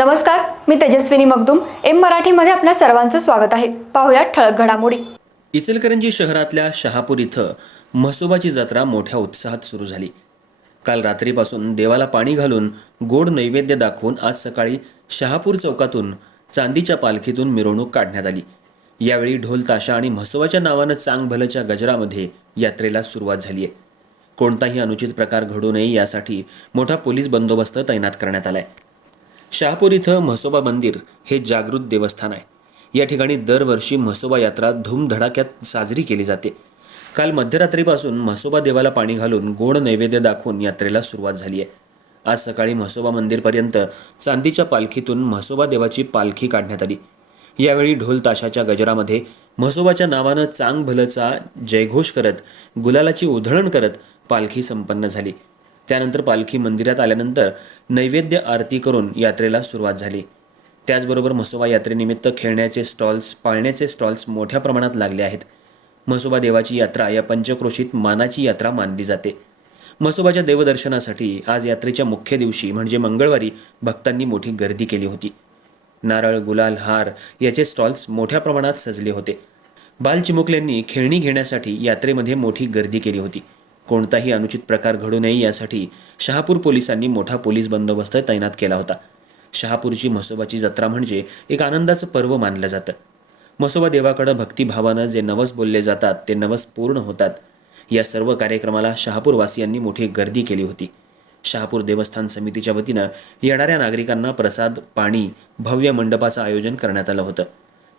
नमस्कार मी तेजस्विनी मगदुम. एम मराठीमध्ये आपल्या सर्वांचं स्वागत आहे. पाहुयात ठळक घडामोडी. इचलकरंजी शहरातल्या शहापूर इथं म्हसोबाची जत्रा मोठ्या उत्साहात सुरू झाली. काल रात्रीपासून देवाला पाणी घालून गोड नैवेद्य दाखवून आज सकाळी शहापूर चौकातून चांदीच्या पालखीतून मिरवणूक काढण्यात आली. यावेळी ढोल ताशा आणि म्हसोबाच्या नावानं चांग भलच्या गजरामध्ये यात्रेला सुरुवात झाली आहे कोणताही अनुचित प्रकार घडू नये यासाठी मोठा पोलीस बंदोबस्त तैनात करण्यात आलाय. शहापूर इथं म्हसोबा मंदिर हे जागृत देवस्थान आहे. या ठिकाणी दरवर्षी म्हसोबा यात्रा धूमधडाक्यात साजरी केली जाते. काल मध्यरात्रीपासून म्हसोबा देवाला पाणी घालून गोड नैवेद्य दाखवून यात्रेला सुरुवात झाली आहे. आज सकाळी म्हसोबा मंदिरपर्यंत चांदीच्या पालखीतून म्हसोबा देवाची पालखी काढण्यात आली. यावेळी ढोल ताशाच्या गजरामध्ये म्हसोबाच्या नावानं चांग भलचा जयघोष करत गुलालाची उधळण करत पालखी संपन्न झाली. त्यानंतर पालखी मंदिरात आल्यानंतर नैवेद्य आरती करून यात्रेला सुरुवात झाली. त्याचबरोबर म्हसोबा यात्रेनिमित्त खेळण्याचे स्टॉल्स पाळण्याचे स्टॉल्स मोठ्या प्रमाणात लागले आहेत. म्हसोबा देवाची यात्रा या पंचक्रोशीत मानाची यात्रा मानली जाते. म्हसोबाच्या देवदर्शनासाठी आज यात्रेच्या मुख्य दिवशी म्हणजे मंगळवारी भक्तांनी मोठी गर्दी केली होती. नारळ गुलाल हार याचे स्टॉल्स मोठ्या प्रमाणात सजले होते. बाल चिमुकल्यांनी खेळणी घेण्यासाठी यात्रेमध्ये मोठी गर्दी केली होती. कोणताही अनुचित प्रकार घडू नये यासाठी शहापूर पोलिसांनी मोठा पोलीस बंदोबस्त तैनात केला होता. शहापूरची म्हसोबाची जत्रा म्हणजे एक आनंदाचं पर्व मानलं जातं. म्हसोबा देवाकडं भक्तिभावानं जे नवस बोलले जातात ते नवस पूर्ण होतात. या सर्व कार्यक्रमाला शहापूरवासियांनी मोठी गर्दी केली होती. शहापूर देवस्थान समितीच्या वतीनं येणाऱ्या नागरिकांना प्रसाद पाणी भव्य मंडपाचं आयोजन करण्यात आलं होतं.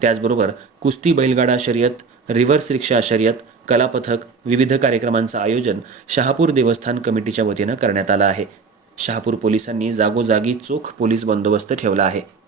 त्याचबरोबर कुस्ती बैलगाडा शर्यत रिव्हर्स रिक्षा शर्यत कलापथक विविध कार्यक्रमांचं आयोजन शहापूर देवस्थान कमिटीच्या वतीनं करण्यात आलं आहे. शहापूर पोलिसांनी जागोजागी चोख पोलीस बंदोबस्त ठेवला आहे.